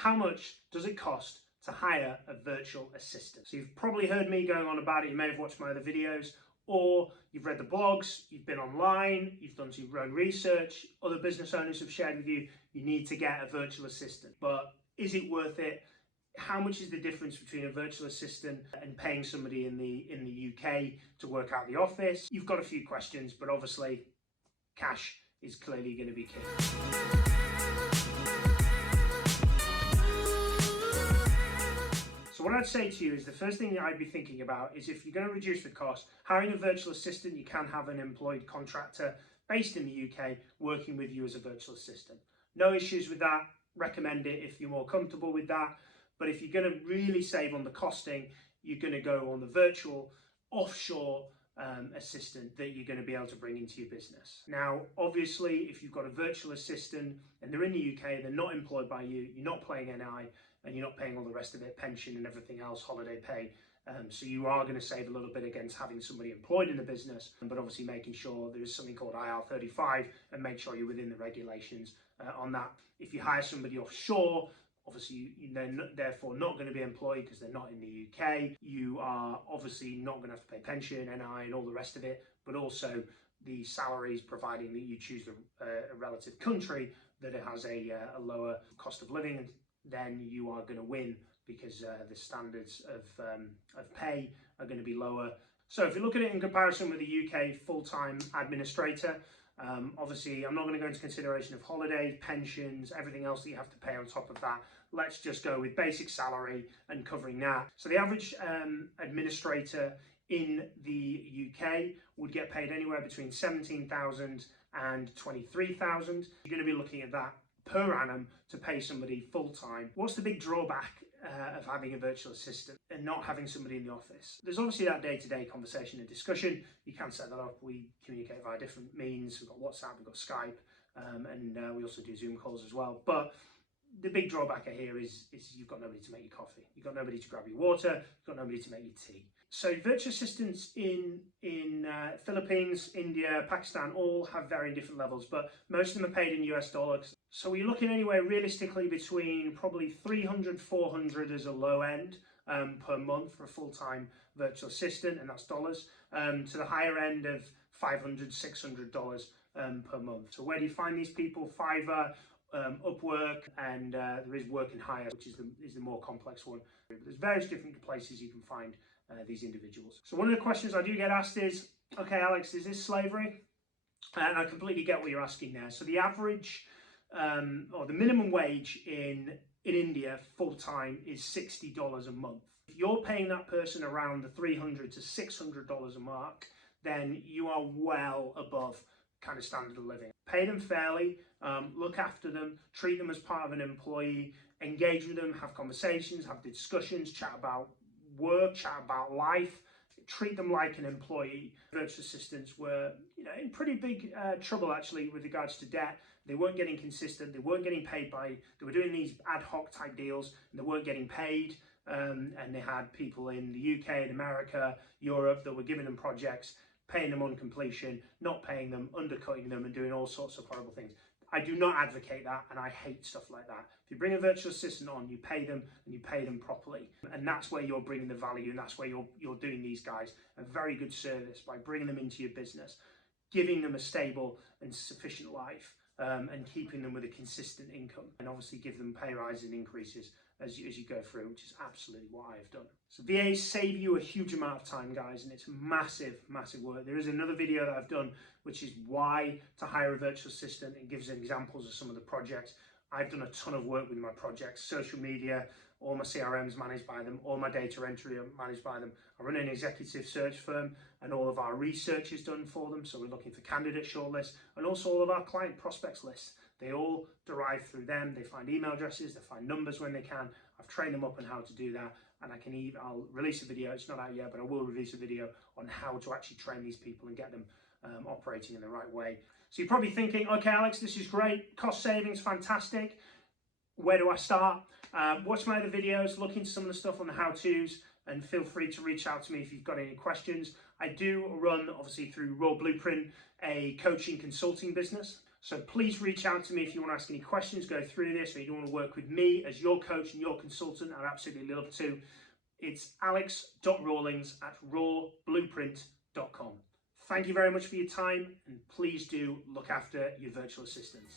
how much does it cost to hire a virtual assistant? So you've probably heard me going on about it, you may have watched my other videos, or you've read the blogs, you've been online, you've done your own research, other business owners have shared with you, you need to get a virtual assistant. But is it worth it? How much is the difference between a virtual assistant and paying somebody in the UK to work out the office? You've got a few questions, but obviously cash is clearly going to be key. So what I'd say to you is the first thing that I'd be thinking about is if you're going to reduce the cost, hiring a virtual assistant, you can have an employed contractor based in the UK working with you as a virtual assistant. No issues with that. Recommend it if you're more comfortable with that. But if you're going to really save on the costing, you're going to go on the virtual offshore assistant that you're going to be able to bring into your business. Now, obviously, if you've got a virtual assistant and they're in the UK, they're not employed by you, you're not paying NI, and you're not paying all the rest of it, pension and everything else, holiday pay. So you are going to save a little bit against having somebody employed in the business, but obviously making sure there is something called IR35 and make sure you're within the regulations on that. If you hire somebody offshore, obviously they're therefore not going to be employed because they're not in the UK. You are obviously not going to have to pay pension, NI and all the rest of it, but also the salaries, providing that you choose a relative country that it has a lower cost of living, then you are going to win because the standards of pay are going to be lower. So if you look at it in comparison with the UK full-time administrator, obviously I'm not going to go into consideration of holidays, pensions, everything else that you have to pay on top of that. Let's just go with basic salary and covering that. So the average administrator in the UK would get paid anywhere between 17,000 and 23,000. You're going to be looking at that per annum to pay somebody full-time. What's the big drawback of having a virtual assistant and not having somebody in the office? There's obviously that day-to-day conversation and discussion. You can set that up. We communicate via different means. We've got WhatsApp, we've got Skype, and we also do Zoom calls as well. But the big drawback here is you've got nobody to make your coffee. You've got nobody to grab your water. You've got nobody to make your tea. So virtual assistants in Philippines, India, Pakistan all have varying different levels, but most of them are paid in US dollars. So we're looking anywhere realistically between probably 300, 400 as a low end per month for a full-time virtual assistant, and that's dollars, to the higher end of $500, $600 per month. So where do you find these people? Fiverr, Upwork, and there is Work and Hire, which is the more complex one. There's various different places you can find these individuals. So one of the questions I do get asked is, okay, Alex, is this slavery? And I completely get what you're asking there. So the average or the minimum wage in India full-time is $60 a month. If you're paying that person around the $300 to $600 a mark, then you are well above kind of standard of living. Pay them fairly, look after them, treat them as part of an employee, engage with them, have conversations, have discussions, chat about work, chat about life, treat them like an employee. Virtual assistants were, in pretty big trouble actually with regards to debt. They weren't getting consistent, they weren't getting paid they were doing these ad hoc type deals and they weren't getting paid. And they had people in the UK, in America, Europe that were giving them projects, paying them on completion, not paying them, undercutting them and doing all sorts of horrible things. I do not advocate that, and I hate stuff like that. If you bring a virtual assistant on, you pay them and you pay them properly. And that's where you're bringing the value, and that's where you're doing these guys a very good service by bringing them into your business, giving them a stable and sufficient life, and keeping them with a consistent income, and obviously give them pay rises and increases as you go through, which is absolutely what I have done. So VAs save you a huge amount of time, guys, and it's massive, massive work. There is another video that I've done, which is why to hire a virtual assistant. It gives examples of some of the projects. I've done a ton of work with my projects, social media, all my CRMs managed by them, all my data entry managed by them. I run an executive search firm and all of our research is done for them. So we're looking for candidate shortlists and also all of our client prospects lists. They all derive through them. They find email addresses, they find numbers when they can. I've trained them up on how to do that, and I'll release a video. It's not out yet, but I will release a video on how to actually train these people and get them operating in the right way. So you're probably thinking, okay, Alex, this is great, cost savings, fantastic. Where do I start? Watch my other videos, look into some of the stuff on the how-tos, and feel free to reach out to me if you've got any questions. I do run, obviously through Raw Blueprint, a coaching consulting business. So please reach out to me if you want to ask any questions, go through this, or you want to work with me as your coach and your consultant. I'd absolutely love to. It's alex.rawlings@rawblueprint.com. Thank you very much for your time, and please do look after your virtual assistants.